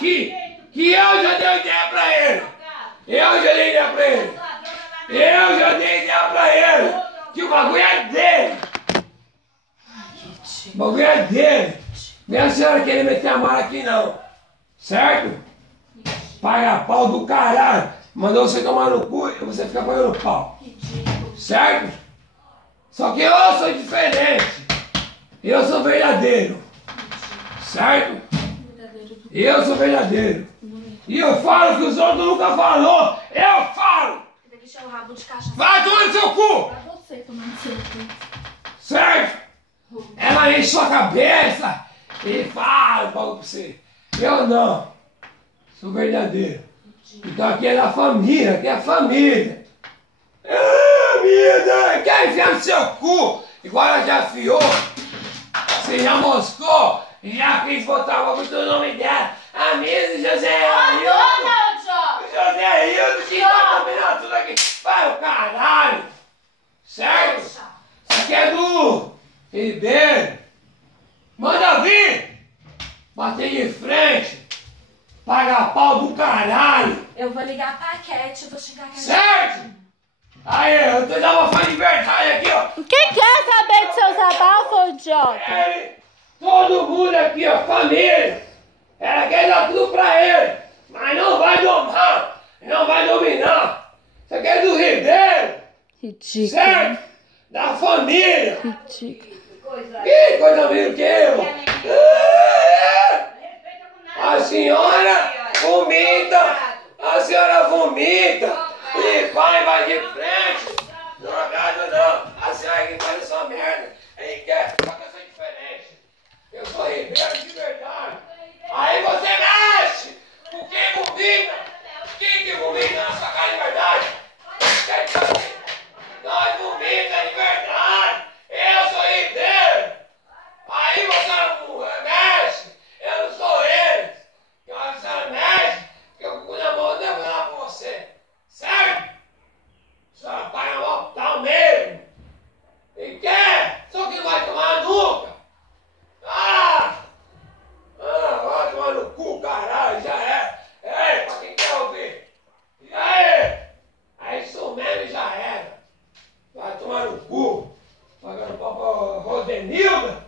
aqui que eu já dei ideia pra ele. Eu já dei ideia pra ele. Eu já dei ideia pra ele. Que o bagulho é dele. O bagulho é dele. Minha senhora querer meter a mala aqui não. Certo? Paga pau do caralho. Mandou você tomar no cu e você fica pagando pau. Certo? Só que eu sou diferente. Eu sou verdadeiro. Certo? Eu sou verdadeiro. E eu falo que os outros nunca falou. Eu falo. Vai tomar no seu cu. Vai você tomar no seu cu. Certo? Ela enche sua cabeça e fala um pouco pra você. Eu não. Sou verdadeiro. Então aqui é da família, aqui é a família. Ah, vida, quer enfiar no seu cu? Igual ela já afiou. Você já moscou e já quis botar o bagulho do nome dela. A Miss José Hildo. José Hildo que tá combinando tudo aqui. Vai o caralho. Certo? Isso aqui é do Ribeiro. Manda vir. Bater de frente. Paga pau do caralho. Eu vou ligar pra Cat, eu vou xingar a Cat. Certo? Aí, eu tô dando uma fã de verdade aqui, ó. Quem quer saber de seus abafos, idiota? Ele, todo mundo aqui, ó, família. Ela quer dar tudo pra ele. Mas não vai domar. Não vai dominar. Isso aqui é do Ribeiro. Ridículo. Certo? Da família. Ridículo. Que coisa meio que eu. A senhora vomita. A senhora vomita. E vai de frente. Não agrada não. A senhora que faz essa merda. Ele quer. Só que eu sou diferente. Eu sou Ribeiro de verdade. Aí você mexe. Com quem vomita. Quem que vomita na sua cara de verdade? Quer dizer, nós vomita de verdade. Eu sou Ribeiro. Aí você não mexe. Eu não sou ele. E a senhora mexe. Que eu com a mão devo dar pra você. Certo? A senhora paga mal tal mesmo. E quer? Só que não vai tomar nunca. Vai tomar no cu, caralho. Já é. Ei, pra quem quer ouvir. E aí? É isso mesmo, já era. Vai tomar no cu. Pagando pau pra Rodenilda.